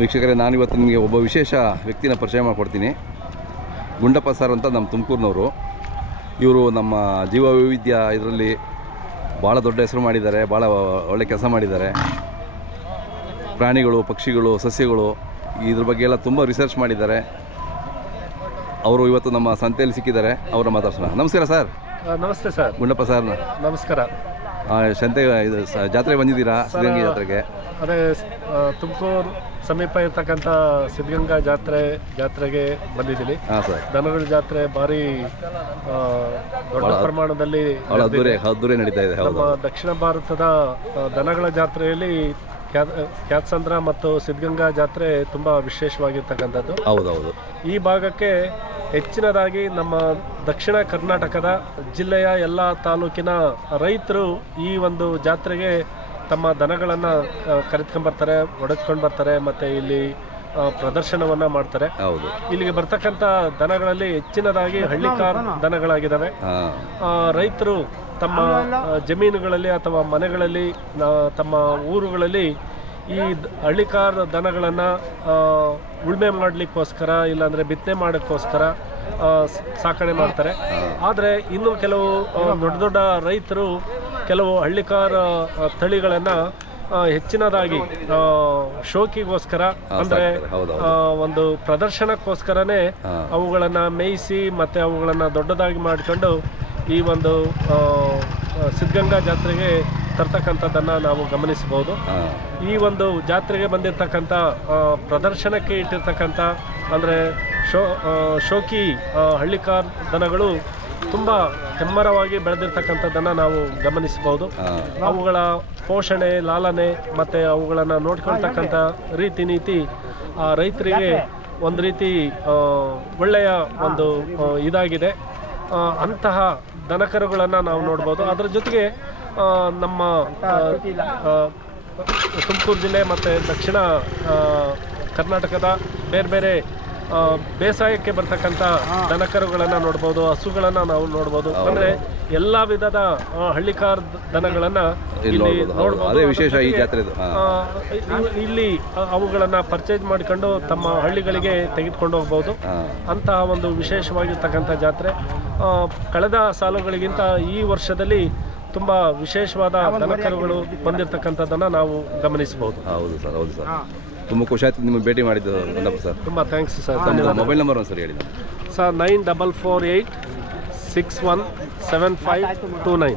ವೀಕ್ಷಕರೇ, ನಾನಿವತ್ತು ನಿಮಗೆ ಒಬ್ಬ ವಿಶೇಷ ವ್ಯಕ್ತಿನ ಪರಿಚಯ ಮಾಡಿಕೊಡ್ತೀನಿ. ಗುಂಡಪ್ಪ ಸರ್ ಅಂತ ನಮ್ಮ ತುಮಕೂರಿನವರು. ಇವರು ನಮ್ಮ ಜೀವ ವೈವಿಧ್ಯ ಇದರಲ್ಲಿ ಭಾಳ ದೊಡ್ಡ ಹೆಸರು ಮಾಡಿದ್ದಾರೆ, ಭಾಳ ಒಳ್ಳೆ ಕೆಲಸ ಮಾಡಿದ್ದಾರೆ. ಪ್ರಾಣಿಗಳು, ಪಕ್ಷಿಗಳು, ಸಸ್ಯಗಳು ಇದ್ರ ಬಗ್ಗೆ ಎಲ್ಲ ತುಂಬ ರಿಸರ್ಚ್ ಮಾಡಿದ್ದಾರೆ. ಅವರು ಇವತ್ತು ನಮ್ಮ ಸಂತೆಯಲ್ಲಿ ಸಿಕ್ಕಿದ್ದಾರೆ. ಅವ್ರನ್ನ ಮಾತಾಡ್ಸೋಣ. ನಮಸ್ಕಾರ ಸರ್. ನಮಸ್ತೆ ಸರ್. ಗುಂಡಪ್ಪ ಸರ್ ನಮಸ್ಕಾರ. ಸಂತೆ ಇದು ಜಾತ್ರೆಗೆ ಬಂದಿದ್ದೀರಾ? ಸಿದ್ಧಗಂಗೆ ಜಾತ್ರೆಗೆ. ಅದೇ ತುಮಕೂರು ಸಮೀಪ ಇರ್ತಕ್ಕಂಥ ಸಿದ್ಧಗಂಗಾ ಜಾತ್ರೆಗೆ ಬಂದಿದ್ದೀನಿ. ಹಾಂ ಸರ್. ದನಗಳ ಜಾತ್ರೆ ಭಾರಿ ದೊಡ್ಡ ಪ್ರಮಾಣದಲ್ಲಿ ಅದ್ದೂರಿ ನಡೀತಾ ಇದೆ. ನಮ್ಮ ದಕ್ಷಿಣ ಭಾರತದ ದನಗಳ ಜಾತ್ರೆಯಲ್ಲಿ ಕ್ಯಾತ್ಸಂದ್ರ ಮತ್ತು ಸಿದ್ಧಗಂಗಾ ಜಾತ್ರೆ ತುಂಬ ವಿಶೇಷವಾಗಿರ್ತಕ್ಕಂಥದ್ದು. ಹೌದೌದು. ಈ ಭಾಗಕ್ಕೆ ಹೆಚ್ಚಿನದಾಗಿ ನಮ್ಮ ದಕ್ಷಿಣ ಕರ್ನಾಟಕದ ಜಿಲ್ಲೆಯ ಎಲ್ಲ ತಾಲೂಕಿನ ರೈತರು ಈ ಒಂದು ಜಾತ್ರೆಗೆ ತಮ್ಮ ದನಗಳನ್ನು ಕರೆದುಕೊಂಡ್ಬರ್ತಾರೆ, ಒಡೆದ್ಕೊಂಡು ಬರ್ತಾರೆ, ಮತ್ತು ಇಲ್ಲಿ ಪ್ರದರ್ಶನವನ್ನು ಮಾಡ್ತಾರೆ. ಹೌದು. ಇಲ್ಲಿಗೆ ಬರ್ತಕ್ಕಂಥ ದನಗಳಲ್ಲಿ ಹೆಚ್ಚಿನದಾಗಿ ಹಳ್ಳಿಕಾರ್ ದನಗಳಾಗಿದ್ದಾವೆ. ರೈತರು ತಮ್ಮ ಜಮೀನುಗಳಲ್ಲಿ ಅಥವಾ ಮನೆಗಳಲ್ಲಿ, ತಮ್ಮ ಊರುಗಳಲ್ಲಿ ಈ ಹಳ್ಳಿಕಾರ್ ದನಗಳನ್ನು ಉಳುಮೆ ಮಾಡಲಿಕ್ಕೋಸ್ಕರ, ಇಲ್ಲಾಂದರೆ ಬಿತ್ತನೆ ಮಾಡೋಕ್ಕೋಸ್ಕರ ಸಾಕಣೆ ಮಾಡ್ತಾರೆ. ಆದರೆ ಇನ್ನು ಕೆಲವು ದೊಡ್ಡ ರೈತರು ಕೆಲವು ಹಳ್ಳಿಕಾರ್ ತಳಿಗಳನ್ನು ಹೆಚ್ಚಿನದಾಗಿ ಶೋಕಿಗೋಸ್ಕರ, ಅಂದರೆ ಒಂದು ಪ್ರದರ್ಶನಕ್ಕೋಸ್ಕರನೇ ಅವುಗಳನ್ನು ಮೇಯಿಸಿ ಮತ್ತು ಅವುಗಳನ್ನು ದೊಡ್ಡದಾಗಿ ಮಾಡಿಕೊಂಡು ಈ ಒಂದು ಸಿದ್ಧಗಂಗಾ ಜಾತ್ರೆಗೆ ತರ್ತಕ್ಕಂಥದ್ದನ್ನು ನಾವು ಗಮನಿಸಬಹುದು. ಈ ಒಂದು ಜಾತ್ರೆಗೆ ಬಂದಿರತಕ್ಕಂಥ ಪ್ರದರ್ಶನಕ್ಕೆ ಇಟ್ಟಿರ್ತಕ್ಕಂಥ ಅಂದರೆ ಶೋಕಿ ಹಳ್ಳಿಕಾರ್ ದನಗಳು ತುಂಬ ಹೆಮ್ಮರವಾಗಿ ಬೆಳೆದಿರ್ತಕ್ಕಂಥದ್ದನ್ನು ನಾವು ಗಮನಿಸಬಹುದು. ಅವುಗಳ ಪೋಷಣೆ, ಲಾಲನೆ ಮತ್ತು ಅವುಗಳನ್ನು ನೋಡ್ಕೊಳ್ತಕ್ಕಂಥ ರೀತಿ ನೀತಿ ರೈತರಿಗೆ ಒಂದು ರೀತಿ ಒಳ್ಳೆಯ ಒಂದು ಇದಾಗಿದೆ. ಅಂತಹ ದನಕರುಗಳನ್ನು ನಾವು ನೋಡ್ಬೋದು. ಅದರ ಜೊತೆಗೆ ನಮ್ಮ ತುಮಕೂರು ಜಿಲ್ಲೆ ಮತ್ತು ದಕ್ಷಿಣ ಕರ್ನಾಟಕದ ಬೇರೆ ಬೇರೆ ಬೇಸಾಯಕ್ಕೆ ಬರ್ತಕ್ಕಂಥ ದನಕರುಗಳನ್ನು ನೋಡ್ಬೋದು, ಹಸುಗಳನ್ನು ನಾವು ನೋಡ್ಬೋದು. ಅಂದರೆ ಎಲ್ಲ ವಿಧದ ಹಳ್ಳಿಕಾರ್ ದನಗಳನ್ನು ಇಲ್ಲಿ ನೋಡ್ಬೋದು. ವಿಶೇಷ ಈ ಜಾತ್ರೆದು. ಇಲ್ಲಿ ಅವುಗಳನ್ನು ಪರ್ಚೇಸ್ ಮಾಡಿಕೊಂಡು ತಮ್ಮ ಹಳ್ಳಿಗಳಿಗೆ ತೆಗೆದುಕೊಂಡು ಹೋಗ್ಬೋದು. ಅಂತಹ ಒಂದು ವಿಶೇಷವಾಗಿರ್ತಕ್ಕಂಥ ಜಾತ್ರೆ. ಕಳೆದ ಸಾಲುಗಳಿಗಿಂತ ಈ ವರ್ಷದಲ್ಲಿ ತುಂಬ ವಿಶೇಷವಾದ ದನಕರುಗಳು ಬಂದಿರತಕ್ಕಂಥದ್ದನ್ನು ನಾವು ಗಮನಿಸಬಹುದು. ಹೌದು ಸರ್, ಹೌದು ಸರ್. ತುಂಬ ಖುಷಿ ಆಯ್ತು ನಿಮಗೆ ಭೇಟಿ ಮಾಡಿದ್ದು ಗುಂಡಪ್ಪ ಸರ್. ತುಂಬ ಥ್ಯಾಂಕ್ಸ್ ಸರ್. ಮೊಬೈಲ್ ನಂಬರ್ ಒಂದು ಸರಿ ಹೇಳಿ ಸರ್. 9448617529.